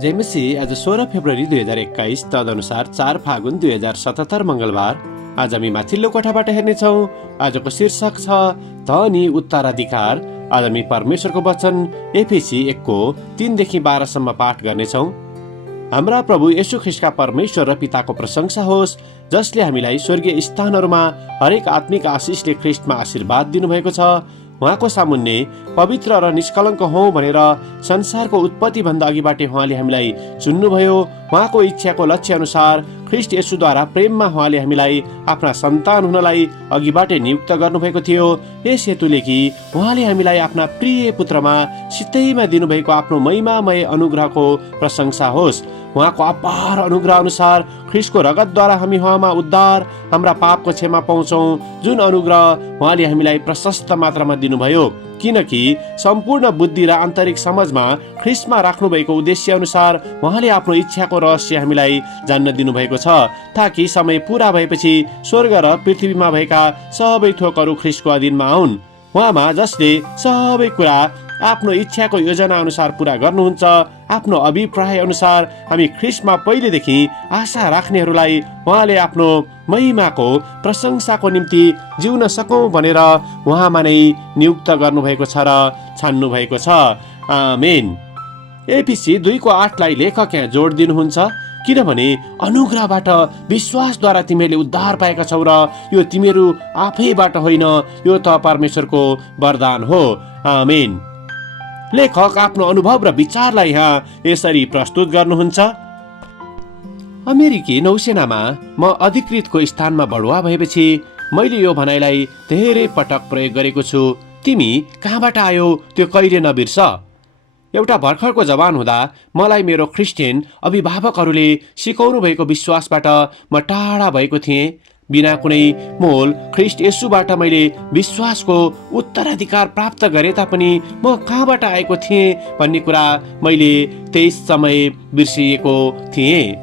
जेमेसी आज 16 फेब्रुअरी 2021 तदनुसार 4 फागुन 2077 मंगलबार। आज हामी माथिल्लो कोठाबाट हेर्नेछौँ। आजको शीर्षक छ धनी उत्तराधिकार। आज हामी परमेश्वरको वचन एफेसी 1को 3देखि 12सम्म पाठ गर्नेछौँ। हाम्रा प्रभु येशू ख्रीष्टका परमेश्वर र पिताको प्रशंसा होस्, जसले हामीलाई स्वर्गीय स्थानहरूमा हरेक आत्मिक आशिषले ख्रीष्टमा आशीर्वाद दिनुभएको छ। उहाँको सामुन्ने पवित्र र निष्कलङ्क हौँ भनेर संसारको उत्पत्तिभन्दा अघिबाटै उहाँले हामीलाई चुन्नुभयो। उहाँको इच्छाको लक्ष्य अनुसार ख्रीष्ट येशूद्वारा प्रेममा उहाँले हामीलाई आफ्ना सन्तान हुनलाई अघिबाटै नियुक्त गर्नुभएको थियो। यस हेतुले कि उहाँले हामीलाई आफ्ना प्रिय पुत्रमा सित्तैमा दिनुभएको आफ्नो महिमामय अनुग्रहको प्रशंसा होस्। उहाँको अपार अनुग्रह अनुसार ख्रीष्टको रगतद्वारा हामी उहाँमा उद्धार, हाम्रा पापको क्षमा पाउँछौँ, जुन अनुग्रह उहाँले हामीलाई प्रशस्त मात्रामा दिनुभयो। किनकि सम्पूर्ण बुद्धि र आन्तरिक समझमा ख्रीष्टमा राख्नुभएको उद्देश्य अनुसार उहाँले आफ्नो इच्छाको रहस्य हामीलाई जान्न दिनुभएको छ, ताकि समय पूरा भएपछि स्वर्ग र पृथ्वीमा भएका सबै थोकहरू ख्रीष्टको अधीनमा आउन्। उहाँमा जसले सबै कुरा आफ्नो इच्छाको योजना अनुसार पूरा गर्नुहुन्छ। आफ्नो अभिप्राय अनुसार हामी ख्रीष्टमा पहिलेदेखि आशा राख्नेहरूलाई उहाँले आफ्नो महिमाको प्रशंसाको निम्ति जिउन सकौँ भनेर उहाँमा नै नियुक्त गर्नुभएको छ र छान्नु भएको छ। आमेन। एफेसी 2को 8लाई लेखक यहाँ जोड दिनुहुन्छ, किनभने अनुग्रहबाट विश्वासद्वारा तिमीहरूले उद्धार पाएका छौ र यो तिमीहरू आफैबाट होइन, यो त परमेश्वरको वरदान हो। आमेन। लेखक आफ्नो अनुभव र विचारलाई यहाँ यसरी प्रस्तुत गर्नुहुन्छ। अमेरिकी नौसेनामा म अधिकृतको स्थानमा बढुवा भएपछि मैले यो भनाइलाई धेरै पटक प्रयोग गरेको छु, तिमी कहाँबाट आयो त्यो कहिले नबिर्स। एउटा भर्खरको जवान हुँदा मलाई मेरो क्रिस्चियन अभिभावकहरूले सिकाउनु भएको विश्वासबाट म टाढा भएको थिएँ। बिना कुनै मोल ख्रीष्ट येशूबाट मैले विश्वासको उत्तराधिकार प्राप्त गरे तापनि म कहाँबाट आएको थिएँ भन्ने कुरा मैले त्यस समय बिर्सिएको थिएँ।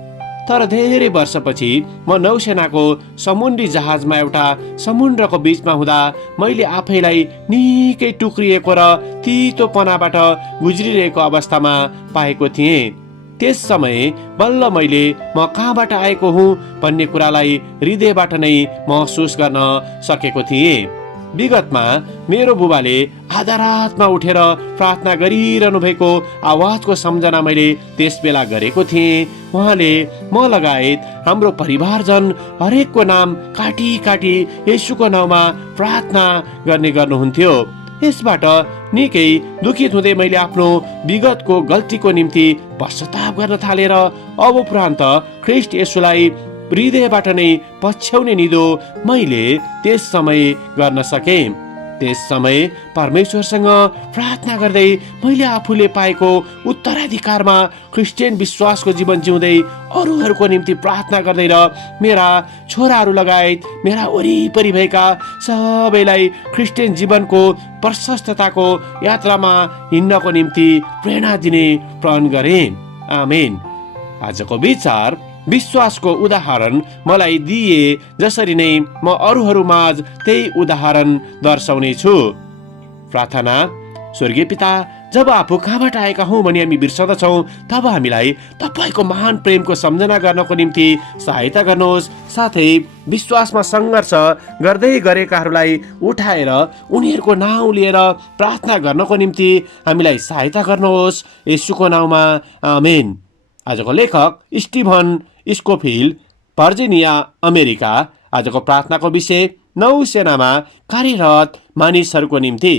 तर धेरै वर्षपछि म नौसेनाको समुद्री जहाजमा एउटा समुद्रको बीचमा हुँदा मैले आफैलाई निकै टुक्रिएको र तितोपनाबाट गुज्रिरहेको अवस्थामा पाएको थिएँ। त्यस समय बल्ल मैले म कहाँबाट आएको हुँ भन्ने कुरालाई हृदयबाट नै महसुस गर्न सकेको थिएँ। विगतमा मेरो बुबाले आधा रातमा उठेर प्रार्थना गरिरहनु भएको आवाजको सम्झना मैले त्यस बेला गरेको थिएँ। उहाँले म लगायत हाम्रो परिवारजन हरेकको नाम काटी काटी येशूको नाउँमा प्रार्थना गर्ने गर्नुहुन्थ्यो। यसबाट निकै दुखित हुँदै मैले आफ्नो विगतको गल्तीको निम्ति पश्चाताप गर्न थालेर अब उपरान्त ख्रीष्ट येशूलाई हृदयबाट नै पछ्याउने निदो मैले त्यस समय गर्न सकेँ। त्यस समय परमेश्वरसँग प्रार्थना गर्दै मैले आफूले पाएको उत्तराधिकारमा क्रिस्चियन विश्वासको जीवन जिउँदै अरूहरूको निम्ति प्रार्थना गर्दै र मेरा छोराहरू लगायत मेरा वरिपरि भएका सबैलाई क्रिस्चियन जीवनको प्रशस्तताको यात्रामा हिँड्नको निम्ति प्रेरणा दिने प्रण गरेँ। आमेन। आजको विचार विश्वासको उदाहरण मलाई दिए जसरी नै म अरूहरूमाझ त्यही उदाहरण दर्शाउने छु। प्रार्थना। स्वर्गीय पिता, जब आफू कहाँबाट आएका हौँ भनी हामी बिर्सदछौँ, तब हामीलाई तपाईँको महान प्रेमको सम्झना गर्नको निम्ति सहायता गर्नुहोस्। साथै विश्वासमा सङ्घर्ष गर्दै गरेकाहरूलाई उठाएर उनीहरूको नाउँ लिएर प्रार्थना गर्नको निम्ति हामीलाई सहायता गर्नुहोस्, येशूको नाउँमा। आमेन। आजको लेखक स्टिभन स्कोफिल्ड, भर्जिनिया, अमेरिका। आजको प्रार्थनाको विषय नौसेनामा कार्यरत मानिसहरूको निम्ति।